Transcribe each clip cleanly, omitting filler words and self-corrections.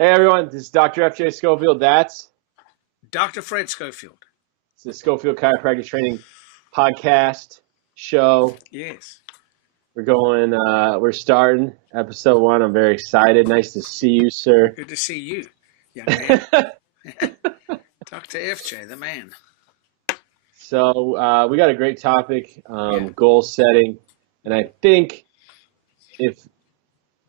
Hey everyone, this is Dr. FJ Schofield. That's Dr. Fred Schofield. it's the Schofield Chiropractic Training Podcast show. Yes. We're starting episode 1. I'm very excited. Nice to see you, sir. Good to see you, young man. Dr. FJ, the man. So we got a great topic, Yeah. goal setting. And I think if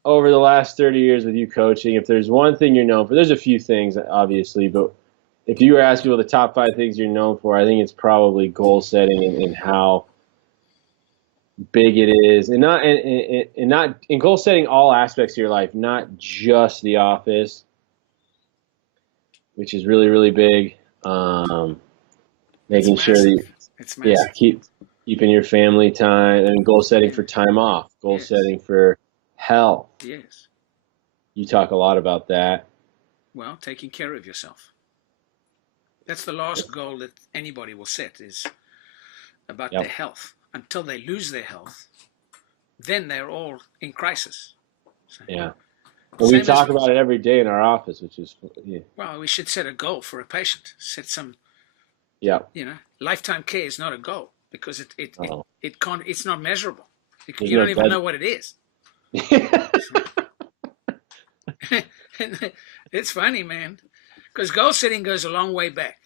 over the last 30 years with you coaching, if there's one thing you're known for, there's a few things, obviously, but if you were asking people the top 5 things you're known for, I think it's probably goal setting and how big it is, and not in goal setting all aspects of your life, not just the office, which is really, really big. Making sure that It's massive. keeping your family time, and goal setting for time off, goal setting for health. Yes. You talk a lot about that. Well, taking care of yourself. That's the last goal that anybody will set, is about their health. Until they lose their health, then they're all in crisis. So, yeah. Well, we talk about it every day in our office, which is well, we should set a goal for a patient. Set some. Yeah. Lifetime care is not a goal because it Oh. can't. It's not measurable. There's You no don't even know what it is. It's funny, man, because goal setting goes a long way back.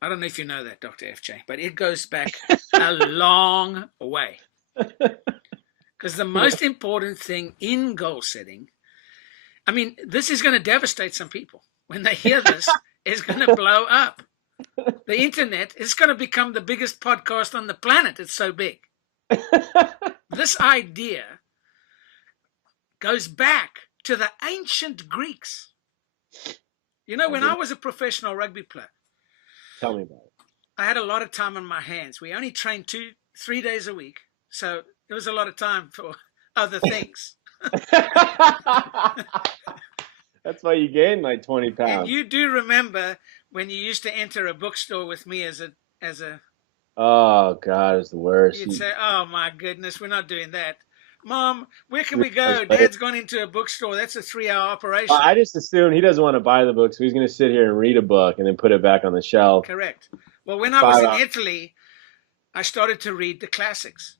I don't know if you know that, Dr. FJ, but it goes back a long way. Because the most important thing in goal setting, I mean, this is going to devastate some people. When they hear this, it's going to blow up. The internet is going to become the biggest podcast on the planet. It's so big. This idea goes back to the ancient Greeks. When I was a professional rugby player, Tell me about it. I had a lot of time on my hands. We only trained 2-3 days a week, so there was a lot of time for other things. That's why you gained like 20 pounds. And you do remember when you used to enter a bookstore with me as a Oh God, it's the worst. You'd say, "Oh my goodness, we're not doing that." Mom, where can we go? Dad's gone into a bookstore. That's a 3-hour operation. I just assumed he doesn't want to buy the book, so he's going to sit here and read a book and then put it back on the shelf. Correct. Well, when I was in Italy, I started to read the classics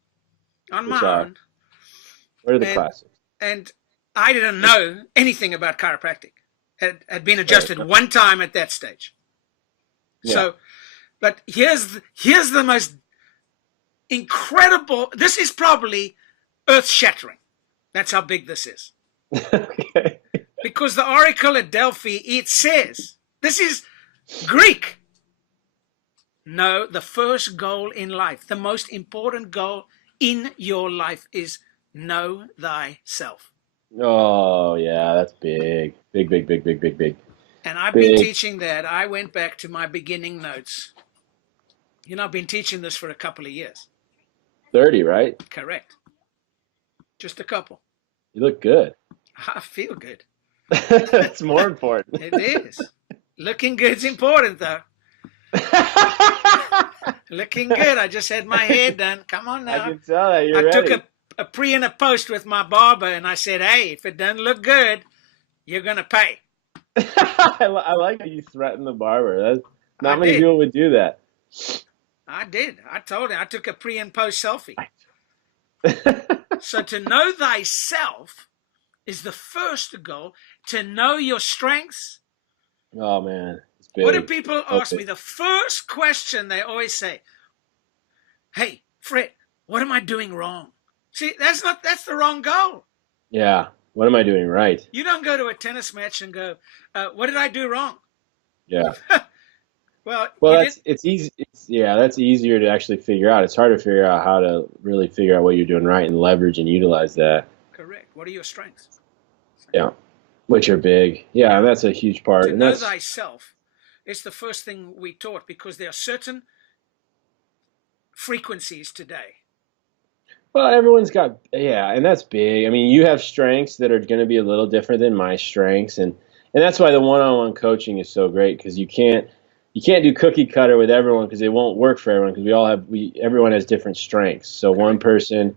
on my own. What are the classics? And I didn't know anything about chiropractic. Had been adjusted one time at that stage. Yeah. So, but here's the most incredible. This is probably earth-shattering. That's how big this is. Okay. Because the oracle at Delphi, it says, this is Greek. No, the first goal in life, the most important goal in your life is know thyself. Oh, yeah, that's big. Big, big, big, big, big, big. And I've been teaching that. I went back to my beginning notes. I've been teaching this for a couple of years. 30, right? Correct. Just a couple. You look good. I feel good. That's more important. It is. Looking good's important, though. Looking good. I just had my hair done. Come on now. I can tell that you're ready. Took a pre and a post with my barber, and I said, "Hey, if it doesn't look good, you're going to pay." I like how you threaten the barber. Not many people would do that. I did. I told him. I took a pre and post selfie. So to know thyself is the first goal. To know your strengths. Oh, man. It's big. What do people ask me? The first question they always say, "Hey, Fred, what am I doing wrong?" See, that's the wrong goal. Yeah. What am I doing right? You don't go to a tennis match and go, "What did I do wrong?" Yeah. Well, it's easy. That's easier to actually figure out. It's hard to figure out how to really figure out what you're doing right and leverage and utilize that. Correct. What are your strengths? Yeah, which are big. Yeah, that's a huge part. To know thyself is the first thing we taught, because there are certain frequencies today. Well, everyone's got, and that's big. I mean, you have strengths that are going to be a little different than my strengths, and that's why the one-on-one coaching is so great, because you can't do cookie cutter with everyone, because it won't work for everyone, because everyone has different strengths. So one person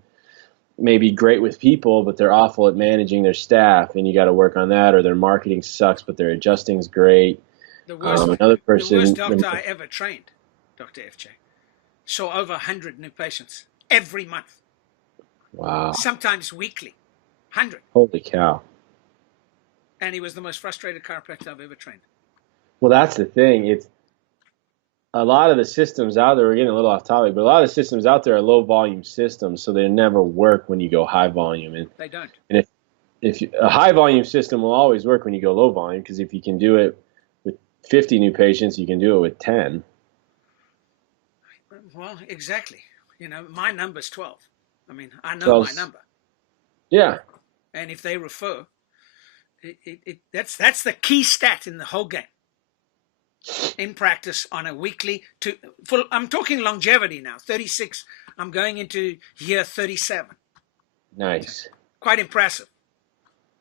may be great with people, but they're awful at managing their staff, and you got to work on that. Or their marketing sucks, but their adjusting's great. The worst, Another the worst person. doctor I ever trained, Dr. FJ, saw over 100 new patients every month, Wow. sometimes weekly, 100. Holy cow. And he was the most frustrated chiropractor I've ever trained. Well, that's the thing. It's a lot of the systems out there. We're getting a little off topic, but a lot of the systems out there are low volume systems, so they never work when you go high volume. And They don't. and if a high volume system will always work when you go low volume, because if you can do it with 50 new patients, you can do it with 10. Well, exactly. You know, my number's 12. I mean, I know 12's my number. Yeah. And if they refer, that's the key stat in the whole game. In practice on a weekly, I'm talking longevity now, 36. I'm going into year 37. Nice. Quite impressive.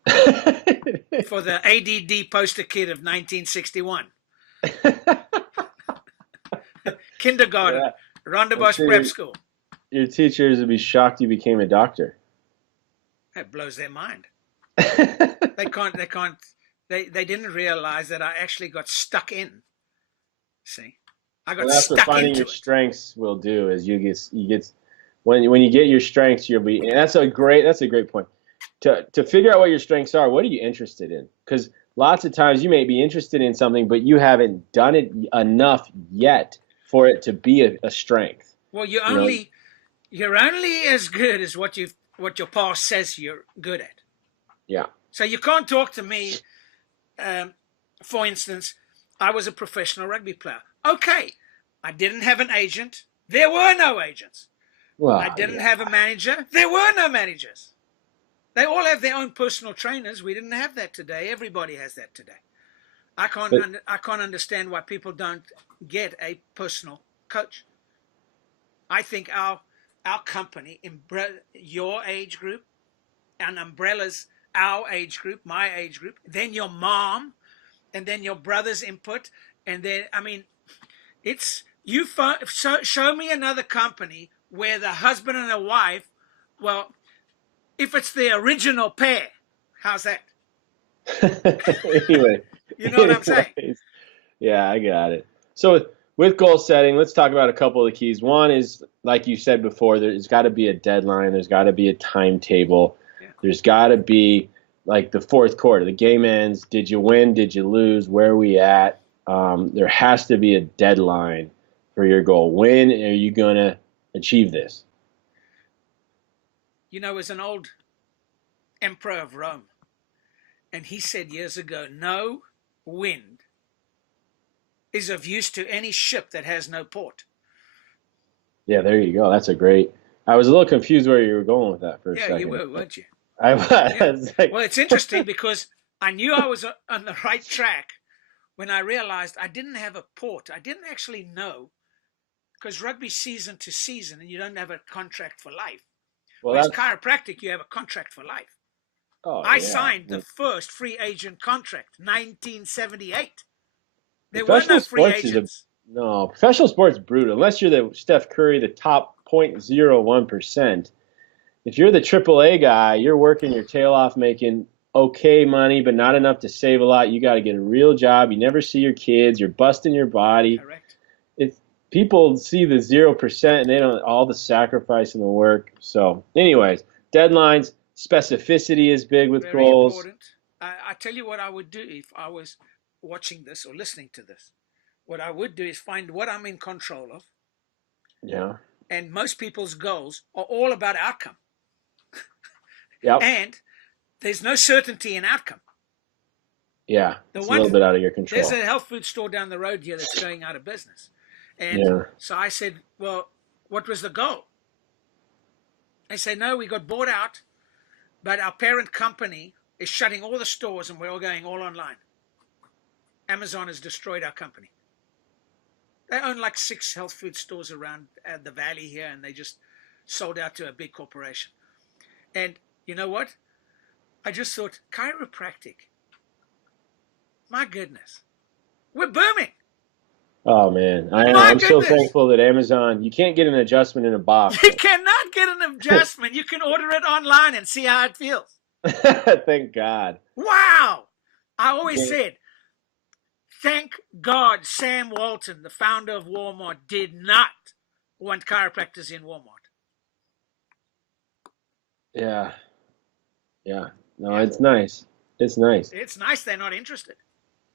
For the ADD poster kid of 1961. Kindergarten, Yeah. Rondebosch Prep School. Your teachers would be shocked you became a doctor. That blows their mind. They didn't realize that I actually got stuck in. See, I got that's what stuck finding into your it. strengths will do. Is you get when you get your strengths, you'll be. And that's a great point. To figure out what your strengths are, what are you interested in? Because lots of times you may be interested in something, but you haven't done it enough yet for it to be a strength. Well, you're only as good as what your past says you're good at. Yeah. So you can't talk to me. For instance, I was a professional rugby player. Okay, I didn't have an agent. There were no agents. Well, I didn't have a manager. There were no managers. They all have their own personal trainers. We didn't have that today. Everybody has that today. I can't understand why people don't get a personal coach. I think our company, your age group, and umbrellas, our age group, my age group, then your mom, and then your brother's input, and then it's you. Show me another company where the husband and the wife, well, if it's the original pair, how's that? Anyway, you know what I'm saying? Yeah, I got it. So with goal setting, let's talk about a couple of the keys. One is, like you said before, there's got to be a deadline. There's got to be a timetable. Yeah. There's got to be like the fourth quarter. The game ends. Did you win? Did you lose? Where are we at? There has to be a deadline for your goal. When are you going to achieve this? You know, as an old emperor of Rome, and he said years ago, no wind is of use to any ship that has no port. Yeah, there you go. That's a great. I was a little confused where you were going with that for a second. Yeah, you were, weren't you? I was. Yeah. Like... Well, it's interesting because I knew I was on the right track when I realized I didn't have a port. I didn't actually know, because rugby's season to season, and you don't have a contract for life. Well, whereas chiropractic, you have a contract for life. Oh, I signed the first free agent contract, 1978. There were no free agents. No, professional sports is brutal. Unless you're the Steph Curry, the top 0.01%. If you're the AAA guy, you're working your tail off, making okay money, but not enough to save a lot. You got to get a real job. You never see your kids. You're busting your body. Correct. People see the 0% and they don't all the sacrifice and the work. So, anyways, deadlines, specificity is big with Very goals. Important. I tell you what I would do if I was watching this or listening to this. What I would do is find what I'm in control of. Yeah. And most people's goals are all about outcome. Yep. And there's no certainty in outcome. Yeah, it's a little bit out of your control. There's a health food store down the road here that's going out of business. And so I said, well, what was the goal? They said, no, we got bought out, but our parent company is shutting all the stores and we're all going all online. Amazon has destroyed our company. They own like 6 health food stores around the valley here, and they just sold out to a big corporation. And you know what? I just thought, chiropractic, my goodness, we're booming. Oh man, I know. My I'm so goodness. thankful that Amazon. You can't get an adjustment in a box. You cannot get an adjustment. You can order it online and see how it feels. Thank God. Wow. I always Okay. said, thank God Sam Walton, the founder of Walmart, did not want chiropractors in Walmart. Yeah, yeah. No, Yeah. it's nice. It's nice. It's nice they're not interested.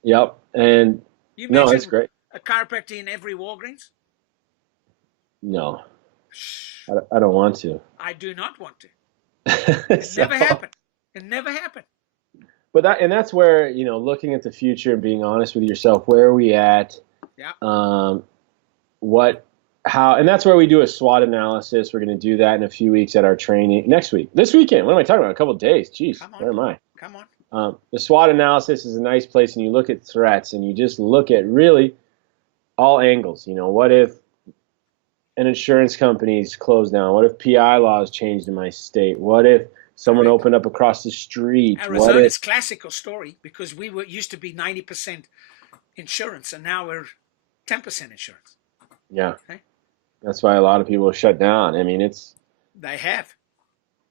Yep. And You no, it's imagine great. a chiropractor in every Walgreens? No, Shh. I don't want to. I do not want to. It So, never happened. It never happened. but that's where, looking at the future and being honest with yourself, where are we at? Yeah. What, how, and that's where we do a SWOT analysis. We're going to do that in a few weeks at our training next week, this weekend. What am I talking about? A couple of days. Jeez, Come on. where am I? Come on. The SWOT analysis is a nice place, and you look at threats, and you just look at really all angles. What if an insurance company's closed down? What if PI laws changed in my state? What if someone Correct. opened up across the street? Arizona's classical story, because we used to be 90% insurance, and now we're 10% insurance. Yeah, Okay? that's why a lot of people shut down. I mean, They have.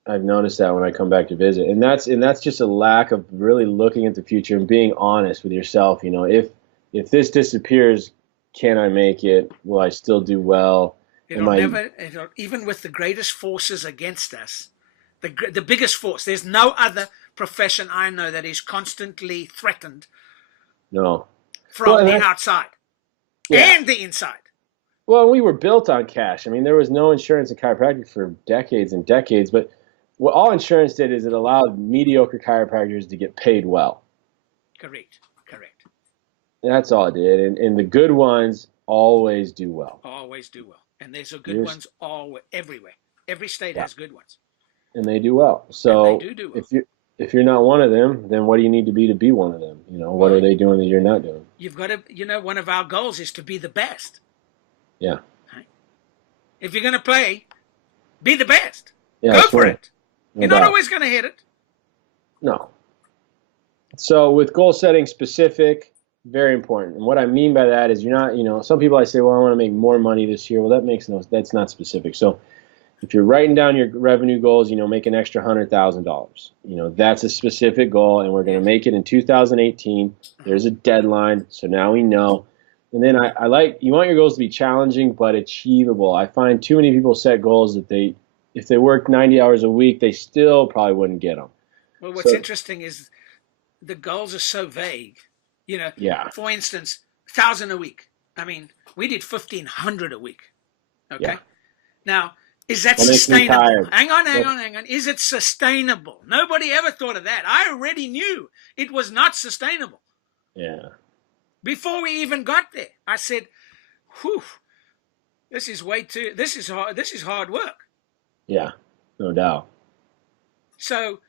I've noticed that when I come back to visit, and that's just a lack of really looking at the future and being honest with yourself. If this disappears, can I make it? Will I still do well? Even with the greatest forces against us, the biggest force, there's no other profession I know that is constantly threatened No. from the outside and the inside. Well, we were built on cash. I mean, there was no insurance in chiropractic for decades and decades, but what all insurance did is it allowed mediocre chiropractors to get paid well. Correct. That's all it did. And the good ones always do well. Always do well. And there's a good ones everywhere. Every state has good ones. And they do well. So they do well. if you're not one of them, then what do you need to be one of them? What are they doing that you're not doing? You've got to, one of our goals is to be the best. Yeah. Right? If you're going to play, be the best. Yeah, go for it. No You're doubt. not always going to hit it. No. So with goal setting specific, very important. And what I mean by that is you're not, some people I say, well, I want to make more money this year. Well, that's not specific. So if you're writing down your revenue goals, make an extra $100,000. That's a specific goal, and we're going to make it in 2018. There's a deadline, so now we know. And then I like, you want your goals to be challenging but achievable. I find too many people set goals that if they worked 90 hours a week, they still probably wouldn't get them. Well, what's interesting is the goals are so vague. Yeah. For instance, 1,000 a week. I mean, we did 1,500 a week. Okay. Yeah. Now, is that sustainable? Hang on. Is it sustainable? Nobody ever thought of that. I already knew it was not sustainable. Yeah. Before we even got there, I said, "Whew, this is hard. This is hard work." Yeah, no doubt. So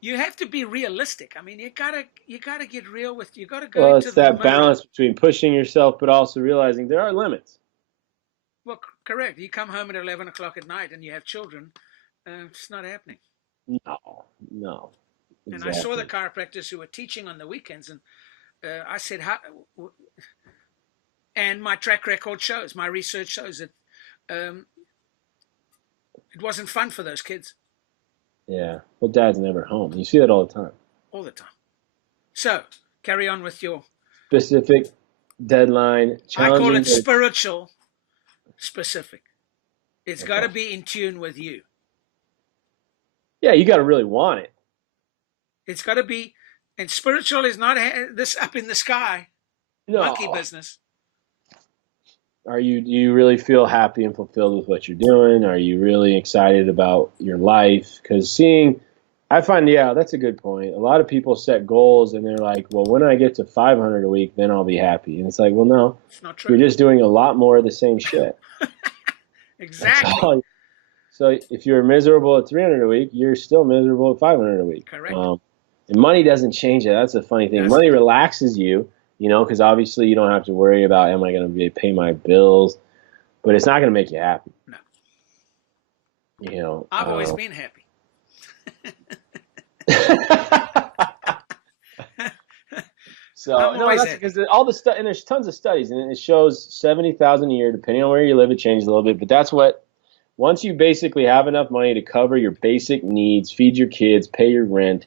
you have to be realistic. I mean, you gotta get real with. You gotta go. Well, into it's that the balance between pushing yourself, but also realizing there are limits. Well, correct. You come home at 11 o'clock at night and you have children. It's not happening. No. Exactly. And I saw the chiropractors who were teaching on the weekends, and I said, and my track record shows, my research shows that it wasn't fun for those kids. Yeah. Well, dad's never home. You see that all the time. All the time. So, carry on with your... Specific, deadline, challenging. I call it spiritual, specific. It's got to be in tune with you. Yeah, you got to really want it. It's got to be... And spiritual is not this up in the sky monkey business. Do you really feel happy and fulfilled with what you're doing? Are you really excited about your life? Because I find, that's a good point. A lot of people set goals and they're like, well, when I get to 500 a week, then I'll be happy. And it's like, well, no, it's not true. You're just doing a lot more of the same shit. Exactly. So if you're miserable at 300 a week, you're still miserable at 500 a week. Correct. And money doesn't change it. That's a funny thing. Money relaxes you, because obviously you don't have to worry about, am I going to pay my bills? But it's not going to make you happy. No. I've always been happy. So I'm no, always that's at. because all the stuff, and there's tons of studies, and it shows 70,000 a year, depending on where you live, it changes a little bit. But that's what once you basically have enough money to cover your basic needs, feed your kids, pay your rent.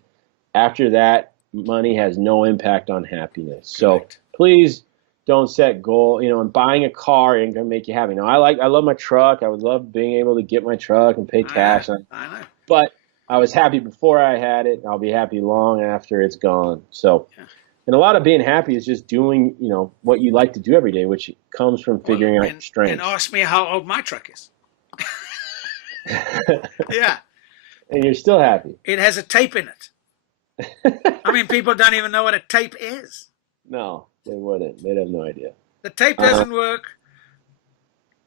After that, money has no impact on happiness. So Correct. please don't set goal. And buying a car ain't gonna make you happy. Now, I love my truck. I would love being able to get my truck and pay I know. cash on it. I know. But I was happy before I had it. I'll be happy long after it's gone. So, Yeah. and a lot of being happy is just doing, what you like to do every day, which comes from Well, figuring out and strengths. ask me how old my truck is. Yeah. And you're still happy. It has a tape in it. I mean, people don't even know what a tape is. No, they wouldn't. They'd have no idea. The tape doesn't work.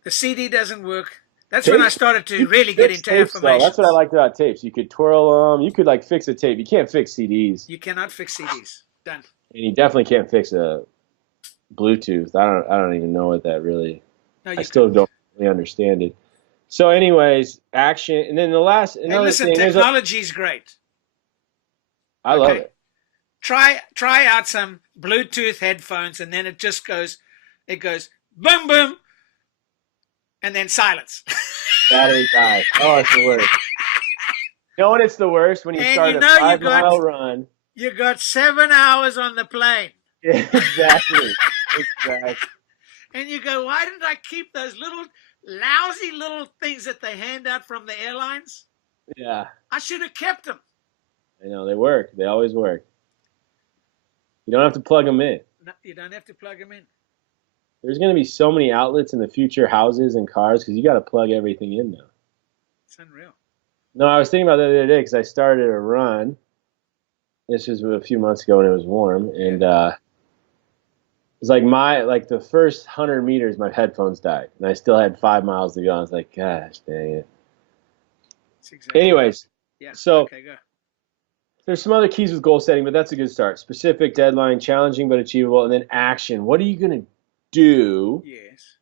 The CD doesn't work. That's when I started to really get into tapes, affirmations. That's what I liked about tapes. You could twirl them. You could fix a tape. You can't fix CDs. You cannot fix CDs. Done. And you definitely can't fix a Bluetooth. I don't even know what that really. No, I still don't really understand it. So, anyways, action, and then another thing. Technology is great. I love it. Try out some Bluetooth headphones, and then it goes boom boom, and then silence. Battery dies. Oh, it's the worst. You know when it's the worst? When you start a 5-mile run. You got 7 hours on the plane. Yeah, exactly. And you go, why didn't I keep those little lousy little things that they hand out from the airlines? Yeah. I should have kept them. I know, they work. They always work. You don't have to plug them in. No, you don't have to plug them in. There's going to be so many outlets in the future, houses and cars, because you got to plug everything in now. It's unreal. No, I was thinking about that the other day because I started a run. This was a few months ago when it was warm, and it was like the first 100 meters, my headphones died, and I still had 5 miles to go. I was like, gosh, dang it. Anyways, yeah. So okay, go. There's some other keys with goal setting, but that's a good start. Specific, deadline, challenging but achievable, and then action. What are you going to do? Yes.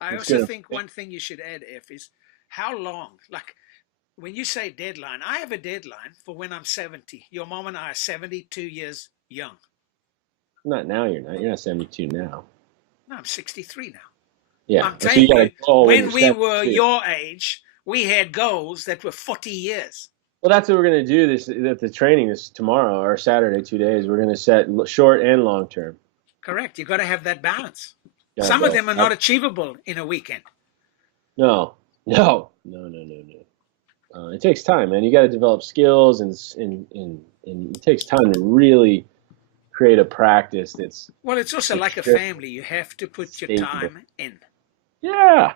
I also think one thing you should add, F, is how long. Like when you say deadline, I have a deadline for when I'm 70. Your mom and I are 72 years young. Not now, you're not. You're not 72 now. No, I'm 63 now. Yeah. I'm telling you, when we were your age, we had goals that were 40 years. Well, that's what we're going to do at the training this tomorrow or Saturday, 2 days. We're going to set short and long term. Correct. You've got to have that balance. Some of them are not achievable in a weekend. No. It takes time, man. You got to develop skills, and it takes time to really create a practice that's. Well, it's also like a family. You have to put your time in. Yeah.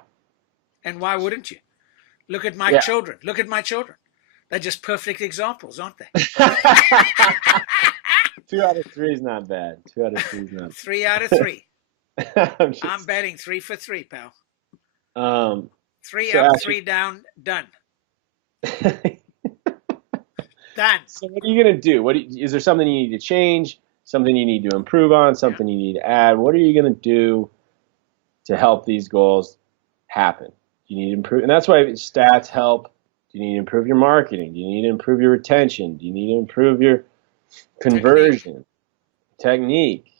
And why wouldn't you? Look at my children. Look at my children. They're just perfect examples, aren't they? 2 out of 3 is not bad. 2 out of 3 is not bad. 3 out of 3. I'm batting 3 for 3, pal. 3 up, 3 down, done. Done. So what are you going to do? Is there something you need to change? Something you need to improve on? Something you need to add? What are you going to do to help these goals happen? You need to improve, and that's why stats help. Do you need to improve your marketing? Do you need to improve your retention? Do you need to improve your conversion? Technique.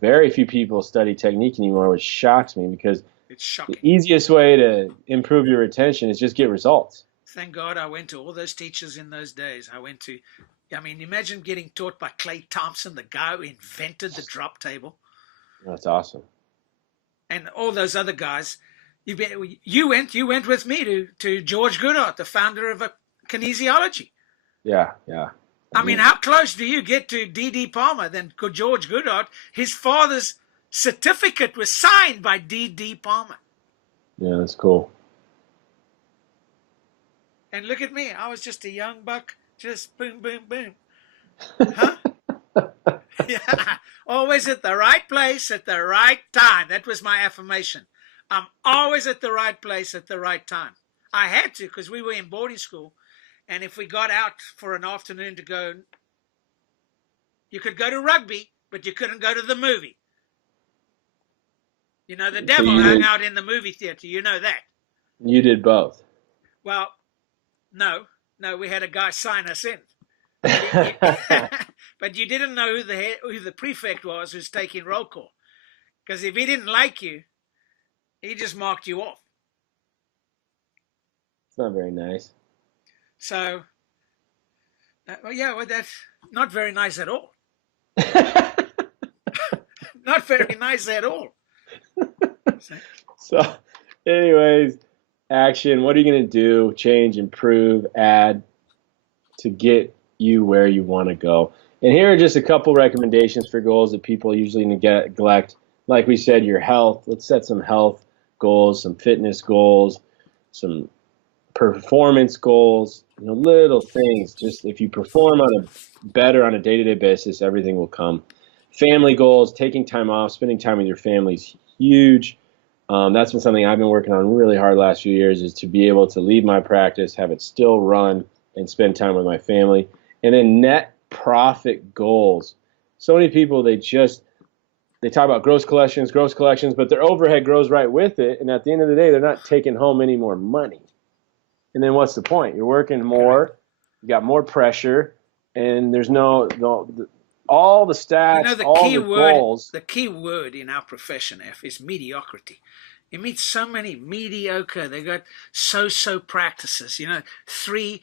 Very few people study technique anymore, which shocks me because it's shocking. The easiest way to improve your retention is just get results. Thank God I went to all those teachers in those days. Imagine getting taught by Clay Thompson, the guy who invented the drop table. That's awesome. And all those other guys. You went with me to George Goodhart, the founder of kinesiology. Yeah. I mean, how close do you get to D.D. Palmer than George Goodhart? His father's certificate was signed by D.D. Palmer. Yeah, that's cool. And look at me. I was just a young buck, just boom, boom, boom. Huh? Yeah. Always at the right place at the right time. That was my affirmation. I'm always at the right place at the right time. I had to because we were in boarding school. And if we got out for an afternoon to go, you could go to rugby, but you couldn't go to the movie. The devil hung out in the movie theater. You know that. You did both. Well, no, we had a guy sign us in. But But you didn't know who the prefect was who's taking roll call. Because if he didn't like you, he just marked you off. It's not very nice. So, well, that's not very nice at all. Not very nice at all. So, anyways, action. What are you going to do? Change, improve, add to get you where you want to go. And here are just a couple recommendations for goals that people usually neglect. Like we said, your health. Let's set some health goals, some fitness goals, some performance goals, little things. Just if you perform better on a day-to-day basis, everything will come. Family goals, taking time off, spending time with your family is huge. That's been something I've been working on really hard the last few years, is to be able to leave my practice, have it still run, and spend time with my family. And then net profit goals. So many people, they talk about gross collections, but their overhead grows right with it. And at the end of the day, they're not taking home any more money. And then what's the point? You're working more, you got more pressure, and there's all the stats, goals. The key word in our profession, F, is mediocrity. You meet so many mediocre. They got so practices. Three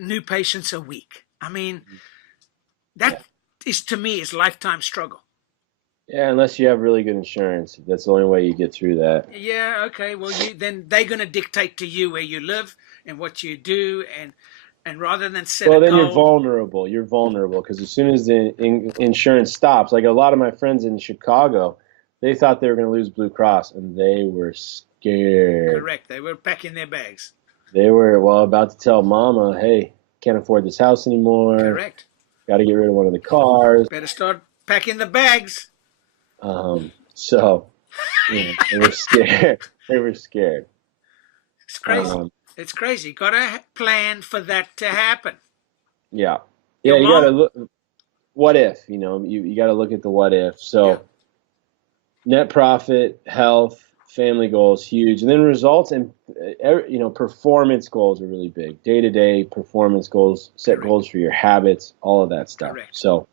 new patients a week. I mean, that is, to me, is lifetime struggle. Yeah, unless you have really good insurance. That's the only way you get through that. Yeah, okay. Well, then they're going to dictate to you where you live and what you do, and rather than set a goal. Well, then you're vulnerable. You're vulnerable because as soon as the insurance stops, like a lot of my friends in Chicago, they thought they were going to lose Blue Cross, and they were scared. Correct. They were packing their bags. They were, about to tell Mama, hey, can't afford this house anymore. Correct. Got to get rid of one of the cars. Better start packing the bags. So, they were scared. They were scared. It's crazy. It's crazy. Got to plan for that to happen. Yeah. Yeah, you got to look. What if? You got to look at the what if. So, net profit, health, family goals, huge. And then results and, performance goals are really big. Day-to-day performance goals, set goals for your habits, all of that stuff. Correct. So,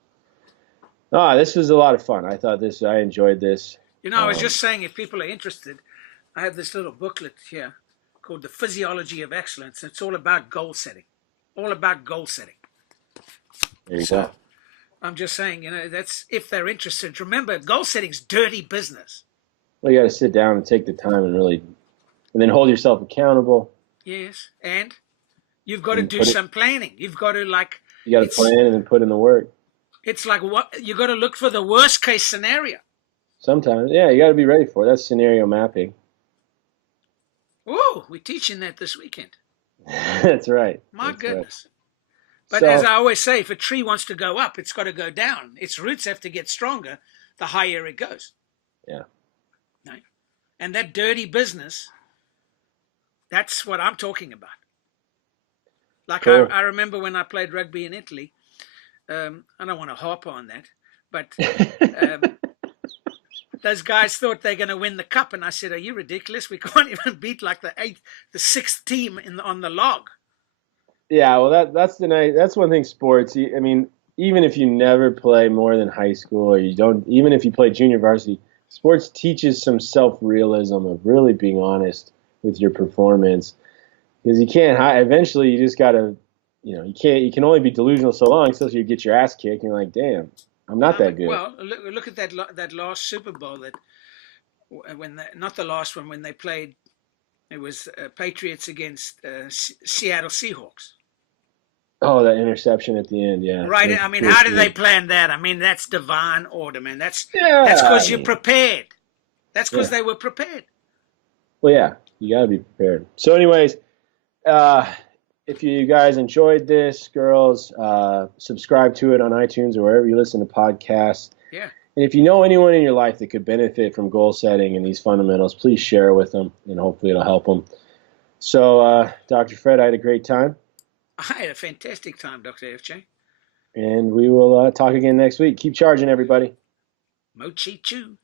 this was a lot of fun. I enjoyed this. I was just saying, if people are interested, I have this little booklet here called The Physiology of Excellence. It's all about goal setting. All about goal setting. There you go. I'm just saying, that's if they're interested. Remember, goal setting's dirty business. Well, you got to sit down and take the time and then hold yourself accountable. Yes, and you've got to do some planning. You've got to You got to plan and then put in the work. It's like you got to look for the worst case scenario. Sometimes, yeah, you got to be ready for it. That's scenario mapping. Oh, we're teaching that this weekend. That's right. My goodness. Right. But as I always say, if a tree wants to go up, it's got to go down. Its roots have to get stronger the higher it goes. Yeah. Right? And that dirty business, that's what I'm talking about. Like cool. I remember when I played rugby in Italy, I don't want to harp on that, but those guys thought they're going to win the cup, and I said, "Are you ridiculous? We can't even beat the sixth team on the log." Yeah, well, that's one thing. Sports. I mean, even if you never play more than high school, or even if you play junior varsity, sports teaches some self-realism of really being honest with your performance, because you can't. Eventually, you just got to. You can only be delusional so long until you get your ass kicked and you're like, damn, I'm not that good. Well, look at that last Super Bowl not the last one, when they played, it was Patriots against Seattle Seahawks. Oh, that interception at the end, yeah. Right. I mean, how did they plan that? I mean, that's divine order, man. That's because you're prepared. That's because they were prepared. Well, yeah, you got to be prepared. So anyways, if you guys enjoyed this, girls, subscribe to it on iTunes or wherever you listen to podcasts. Yeah. And if you know anyone in your life that could benefit from goal setting and these fundamentals, please share it with them, and hopefully it'll help them. So, Dr. Fred, I had a great time. I had a fantastic time, Dr. FJ. And we will talk again next week. Keep charging, everybody. Mochi Chew.